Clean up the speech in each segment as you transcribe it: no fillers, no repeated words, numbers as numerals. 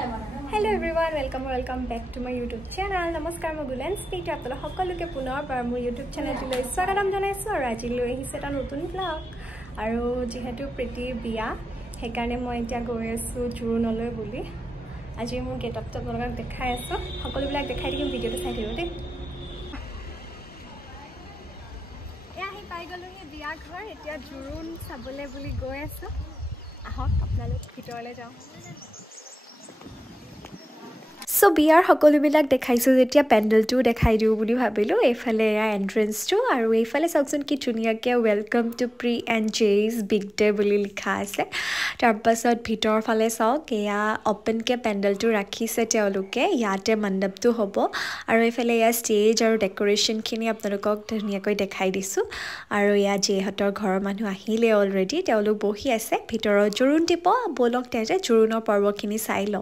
Hello everyone, welcome back to my YouTube channel. Namaskar, মই Boolean speak to আপোনালোক সকলোকে পুনৰবাৰ মোৰ YouTube চেনেললৈ স্বাগতম জনাইছো আৰু আজি লৈ আহিছে এটা নতুন ব্লগ আৰু যেহেতু প্ৰীতিৰ বিয়া সেইকাৰণে মই এতিয়া গৈ আছো জুৰুনলৈ বুলি আজি মোৰ গেটআপটো আপোনালোকক দেখাই আছো সকলোবিলাক দেখাই দিম ভিডিঅটো চাই দিও দেই এহি পাই গলো হে বিয়া ঘৰ এতিয়া জুৰুন চাবলে বুলি গৈ আছো আহক আপোনালোক ভিতৰলৈ যাও So biar সকলোবিলাক দেখাইছো যেতিয়া পেন্ডেলটো দেখাই দিও বুলি ভাবিলো এফালে এয়া এন্ট্ৰেন্সটো আৰু এফালে চাওকচোন কি ধুনিয়াকে ওয়েলকাম টু প্ৰি এন্ড জেইজ বিগ ডে বুলি লিখা আছে তাৰ পাছত ভিতৰ ফালে চাওক এয়া ওপেন কে পেন্ডেলটো ৰাখিছে তেওঁলোকে ইয়াতে মণ্ডপটো হ'ব আৰু এফালে এয়া ষ্টেজ আৰু ডেকোৰেচন খিনি আপোনালোকক ধুনিয়াকৈ দেখাই দিছো আৰু এয়া যেহতৰ ঘৰৰ মানুহ আহিলে অলৰেডি তেওঁলোক বহি আছে ভিতৰত জুৰুন টিপ বলক তেতে জুৰুনৰ পৰ্বখিনি চাই ল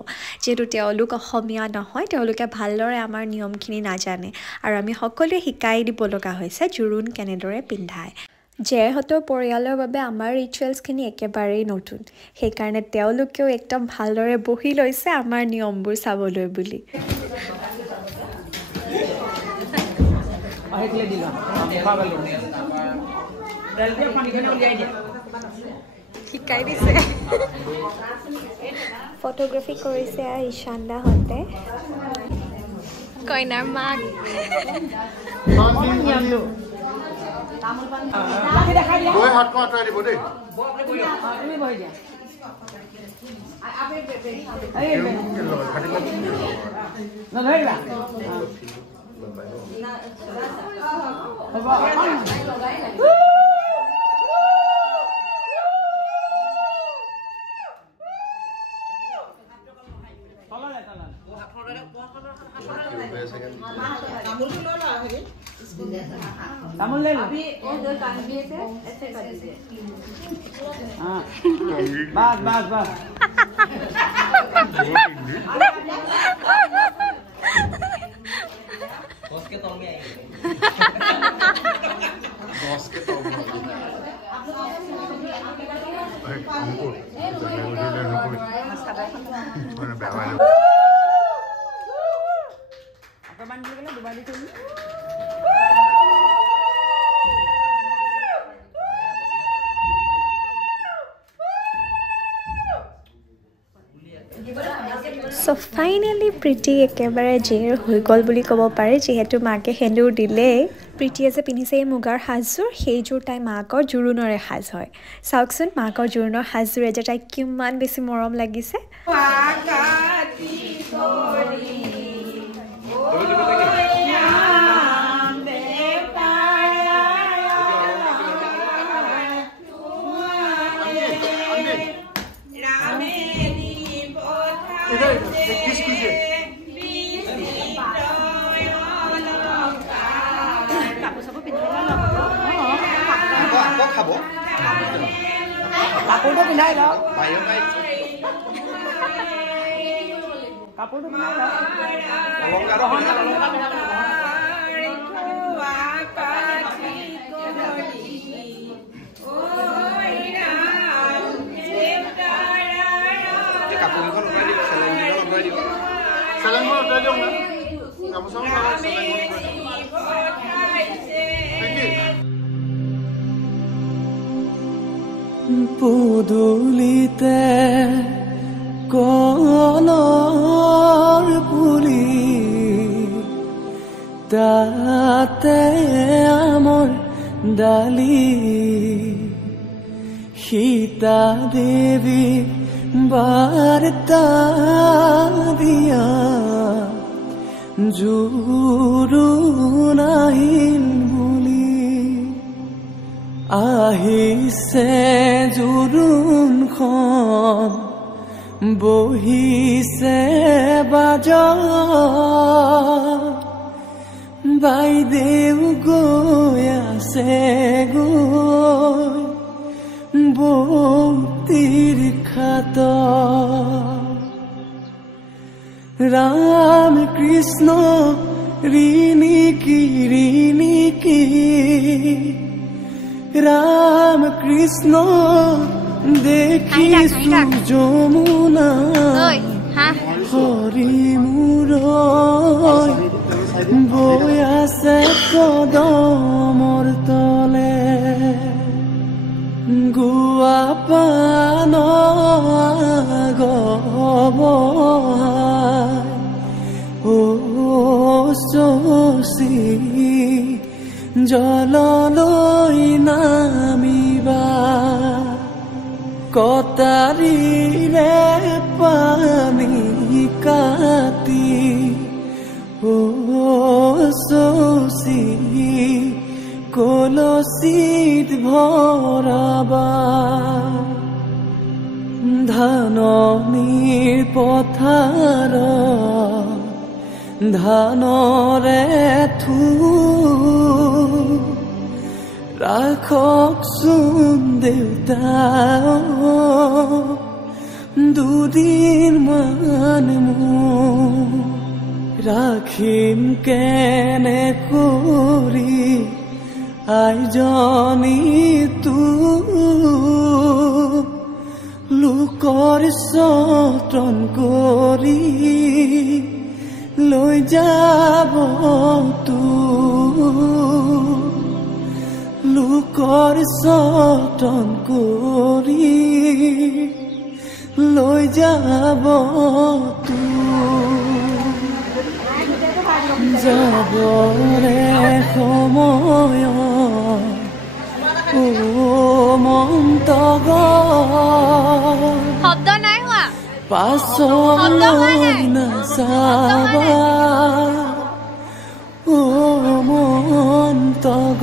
যেটো তেওঁলোক অসমীয়া নহয় তেওঁলোকে ভালদৰে আমাৰ নিয়মখিনি নাজানে আৰু আমি সকলোৱে শিকাই দিব লগা হৈছে জুৰুন কেনেদৰে পিন্ধায় যেহতৰ পৰিয়ালৰ বাবে আমাৰ ৰিচুৱেলছখিনি একেবাৰেই নতুন সেই কাৰণে তেওঁলোকেও একদম ভালদৰে বহি লৈছে আমাৰ নিয়মবোৰ চাবলৈ বুলি আহিলে দিলা খাবালো জলদি পানীখিনি উলিয়াই দিয়া শিকাই দিছে ফটোগ্ৰাফি কৰিছে ইশান্দা হতে কইনাৰ মাক মানিয়ালো তামুল পান দেখা দিয়া ওই হাত কো আটাই দিব দেই তুমি বহি দিয়া আপে এই না ধইবা না तामुल ले लो अभी वो जो टांगिए थे ऐसे कर दीजिए हां बस बॉस के तो में आएंगे बॉस के तो में So finally Pretty একেবাৰে জেৰ হৈ গল বুলি ক'ব পাৰে যেহেতু মাকে হেন্দুৰ দিলে প্ৰীতিয়ে যে পিন্ধিছে মুগাৰ সাজযোৰ সেইযোৰ তাই মাকৰ জুৰুনৰে সাজ হয় চাওকচোন মাকৰ জুৰুনৰ সাজযোৰ যে তাই কিমান বেছি মৰম লাগিছে কাপড়টো পিন্ধাই লও বাইও গাই কাপড়টো পিন্ধাই লও অলংকাৰ কাপড়খন লগাই দিও চেলেংখন লগাই দিও না গামোচাখন পুদুলিতে কলৰ পুলি তাতে আমৰ ডালি সীতা দেৱী বাৰ্তা দিয়া জুৰুন আহিল আহিছে জুৰুনখন বহিছে বাজাৰ বাইদেউ গৈ আছে গৈ বৌতিৰ খাত ৰাম কৃষ্ণ ঋণিকি राम कृष्ण देखी यमुना হৰি মোৰ বৈ আছে কদমৰ তলে গুৱা পান গবহাই ও চচি জললৈ নামিবা কটাৰীৰে পানী কাটি ও চচি কলচিত ভৰাবা ধাননিৰ পথাৰ ধানৰে থু ৰাখকচোন দেউতা দুদিন মান মোৰ ৰাখিম কেনে কৰি আইজনী তো লোকৰ যতন কৰি লৈ যাব তো লোকৰ যতন কৰি লৈ যাব তো যাবৰে সময় ও মন্তগ শব্দ নাই হোৱা পাছলৈ নাচাবা ও মন্তগ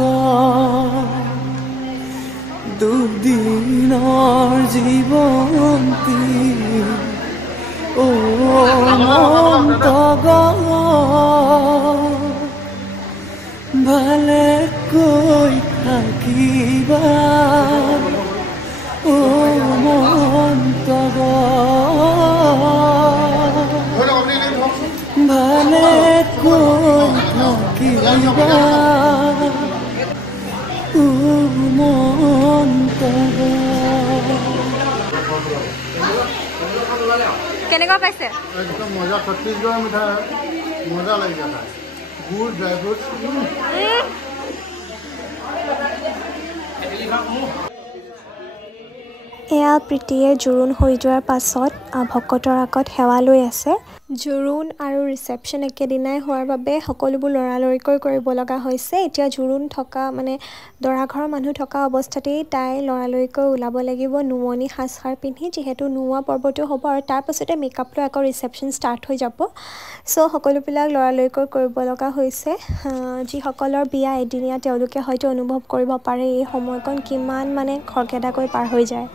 দুদিনৰ জীৱন্তী ও মন্তগ ভালে কৈ থাকিবা ও মন্তগ ভালে কৈ থাকিবা ও মন্তগ কেনেকুৱা পাইছে একদম মজা ছত্তিশগড় মিঠাই মজা লাগি যায় গুড় ড্ৰাই ফ্ৰুট এয়া প্ৰীতিয়ে জোৰোণ হৈ যোৱাৰ পাছত ভকতৰ আগত সেৱা লৈ আছে জোৰোণ আৰু ৰিচেপশ্যন একেদিনাই হোৱাৰ বাবে সকলোবোৰ লৰালৰিকৈ কৰিব লগা হৈছে এতিয়া জোৰোণ থকা মানে দৰা ঘৰৰ মানুহ থকা অৱস্থাতেই তাই লৰালৰিকৈ ওলাব লাগিব নুৱনি সাজখাৰ পিন্ধি যিহেতু নোৱা পৰ্বটো হ'ব আৰু তাৰ পাছতে মেকআপ লৈ আকৌ ৰিচেপশ্যন ষ্টাৰ্ট হৈ যাব চ' সকলোবিলাক লৰালৰিকৈ কৰিব লগা হৈছে যিসকলৰ বিয়া এদিনীয়া তেওঁলোকে হয়তো অনুভৱ কৰিব পাৰে এই সময়কণ কিমান মানে খৰখেদাকৈ পাৰ হৈ যায়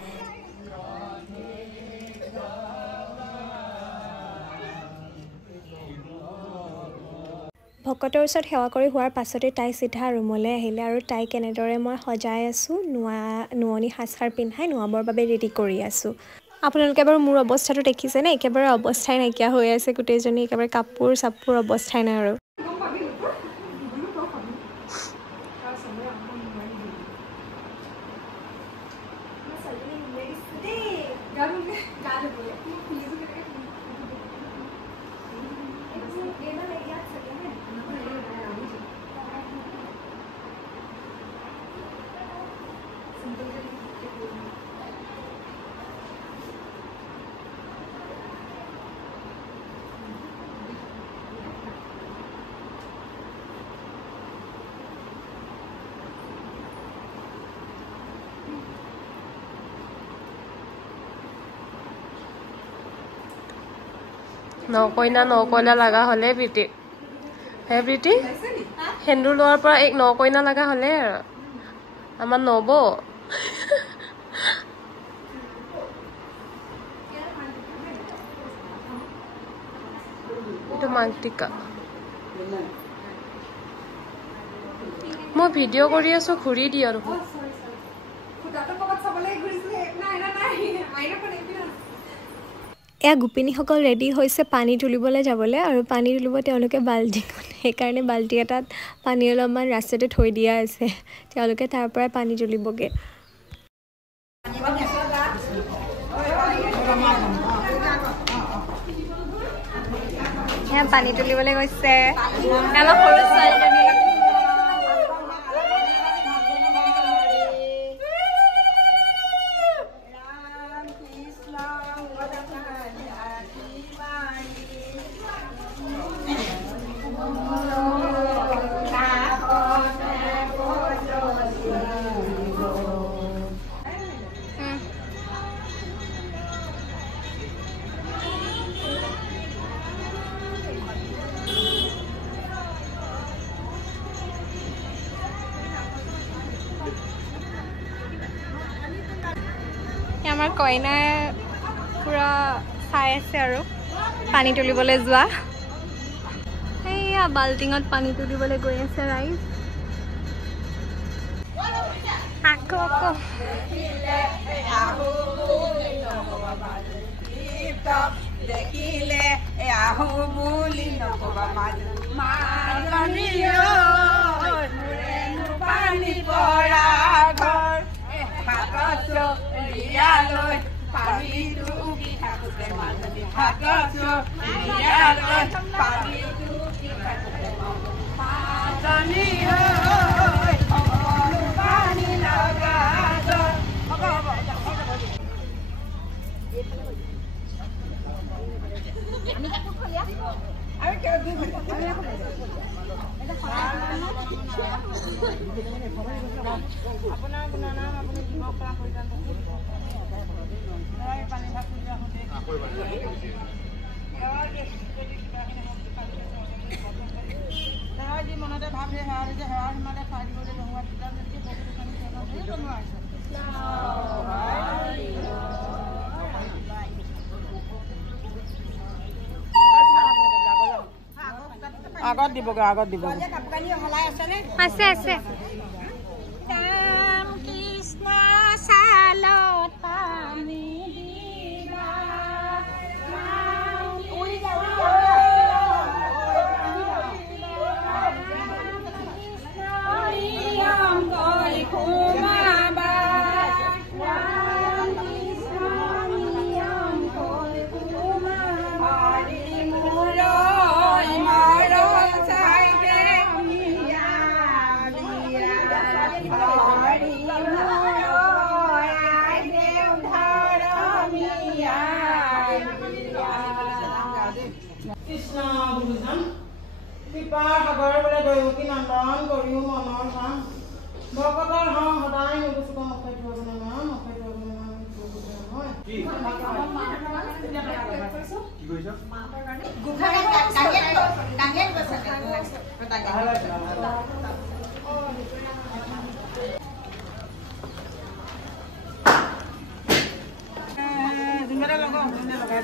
ভকতৰ ওচৰত সেৱা কৰি হোৱাৰ পাছতে তাই চিধা ৰুমলৈ আহিলে আৰু তাই কেনেদৰে মই সজাই আছোঁ নুৱনি সাজখাৰ পিন্ধাই নোৱাবৰ বাবে ৰেডি কৰি আছোঁ আপোনালোকে বাৰু মোৰ অৱস্থাটো দেখিছেনে একেবাৰে অৱস্থাই নাইকিয়া হৈ আছে গোটেইজনী একেবাৰে কাপোৰ চাপোৰ অৱস্থাই নাই আৰু নকইনা নকইনা লগা হলে প্ৰীতি হে প্ৰীতি সেন্দুৰ লোৱাৰ পৰা এক নকইনা লগা হলে আৰু আমাৰ নব এইটো মাংটিকা মই ভিডিঅ' কৰি আছো ঘূৰি দি আৰু এয়া গোপিনীসকল ৰেডি হৈছে পানী তুলিবলৈ যাবলৈ আৰু পানী তুলিব তেওঁলোকে বাল্টিখন সেইকাৰণে বাল্টি এটাত পানী অলপমান ৰাস্তাতে থৈ দিয়া আছে তেওঁলোকে তাৰ পৰাই পানী তুলিবগে এয়া পানী তুলিবলৈ গৈছে আমাৰ সৰু ছোৱালীজনী আমাৰ কইনাই পুৰা চাই আছে আৰু পানী তুলিবলৈ যোৱা এইয়া বাল্টিঙত পানী তুলিবলৈ গৈ আছে ৰাইজ আকৌ দেখিলে আহো বুলি নকবা পানী পৰা ঘৰ পানীটো থাকোতে মাজনী পানী লগা মনতে ভাৱ সেৱা সেৱা সিমানে খাই দিবলৈ নোহোৱা আগত দিবগৈ আগত দিব আছে আছে ৰাম কৃষ্ণ চালত পানী কৃষ্ণ গুৰুজন কৃপাৰ সাগৰ বোলে দৈমুখী নন্দন কৰিও মনৰ কাম ভকতৰ হওঁ সদায় নুগুচুক মুখে ধুৱাবলৈ নাম মুখে ধুৱাবলৈ লগাই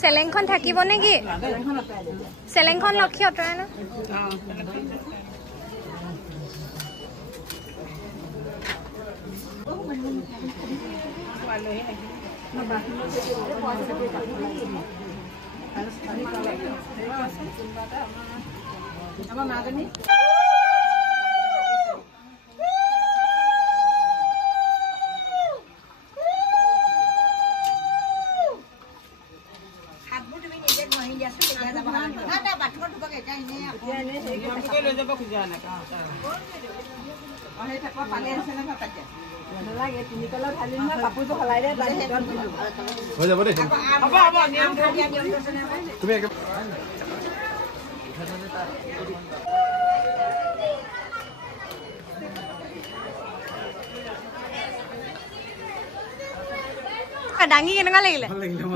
চেলেংখন থাকিব নেকি চেলেংখন লক্ষী অতৰাই না আমাৰ মাজনী যায় এনেকৈ সেই টেপৰ পানী আছে নহয় তাকে নালাগে তিনি কলৰ ঢালি নহয় কাপোৰটো সলাই দে হৈ যাব দেই হ'ব হ'ব নিয়ম তুমি একে ডাঙি কেনেকুৱা লাগিলে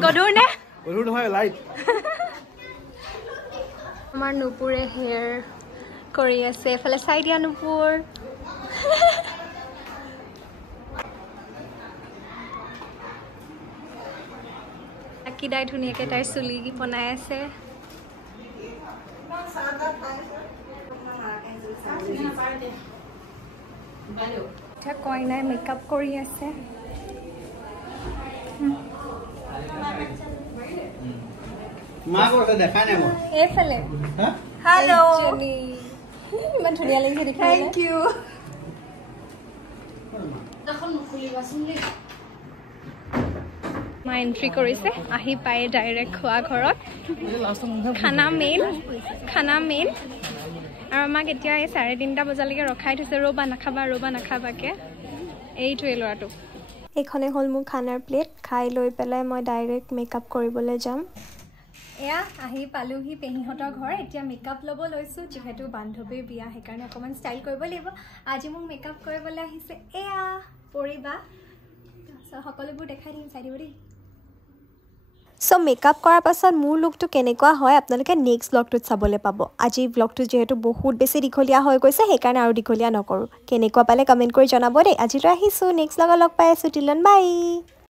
গধুৰ নে গধুৰ নহয় লাইট আমাৰ নুপুৰে হেয়াৰ কৰি আছে এফালে চাই দিয়া নুপুৰ আকিদাই ধুনীয়াকৈ তাইৰ চুলি বনাই আছে কইনাই মেকআপ কৰি আছে এইফালে ইমান ধুনীয়া লাগিছে দেখি থেংক ইউ মা এন্ট্ৰি কৰিছে আহি পাই ডাইৰেক্ট খোৱা ঘৰত খানা মেইন আৰু আমাক এতিয়া এই 3:30 বজালৈকে ৰখাই থৈছে ৰ'বা নাখাবাকে এইটোৱে ল'ৰাটো এইখনে হ'ল মোৰ খানাৰ প্লেট খাই লৈ পেলাই মই ডাইৰেক্ট মেকআপ কৰিবলৈ যাম এয়া আহি পালোহি পেহীহঁতৰ ঘৰ এতিয়া মেকআপ ল'ব লৈছোঁ যিহেতু বান্ধৱীৰ বিয়া সেইকাৰণে অকণমান ষ্টাইল কৰিব লাগিব আজি মোক মেকআপ কৰিবলৈ আহিছে এয়া পৰিবা সকলোবোৰ দেখাই দিম চাই দিব দেই সো মেকআপ কৰাৰ পাছত মোৰ লুকটো কেনেকুৱা হয় আপোনালোকে নেক্সট ব্লগটোত চাবলৈ পাব আজি ব্লগটো যেহেতু বহুত বেছি দীঘলীয়া হৈ গৈছে সেইকাৰণে আৰু দীঘলীয়া নকৰোঁ কেনেকুৱা পালে কমেণ্ট কৰি জনাব দেই আজিলৈ আহিছোঁ নেক্সট ব্লগত লগ পাই আছোঁ টিলন বাই